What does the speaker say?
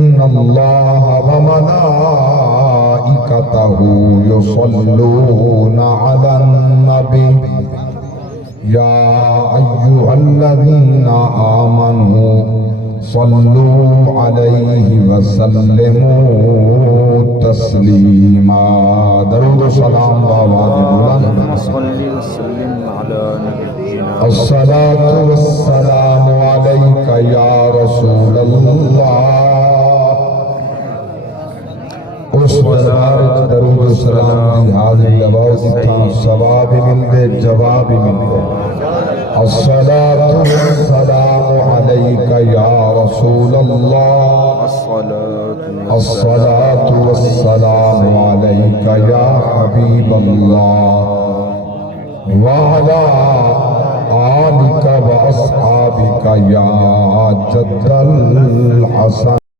إن الله وملائكته يصلون على النبي يا أيها الذين آمنوا صلوا عليه وسلموا تسليما درود و سلام بآواز بلند صلی وسلم علی نبینا الصلاة والسلام عليك يا رسول الله اس دربار درود و سلام دی حاضر لباس تھا ثواب ملتے جواب ملتے الصلاة والسلام عليك يا رسول الله الصلاة والسلام عليك يا حبيب الله وعلى آلك وأصحابك يا جد الحسن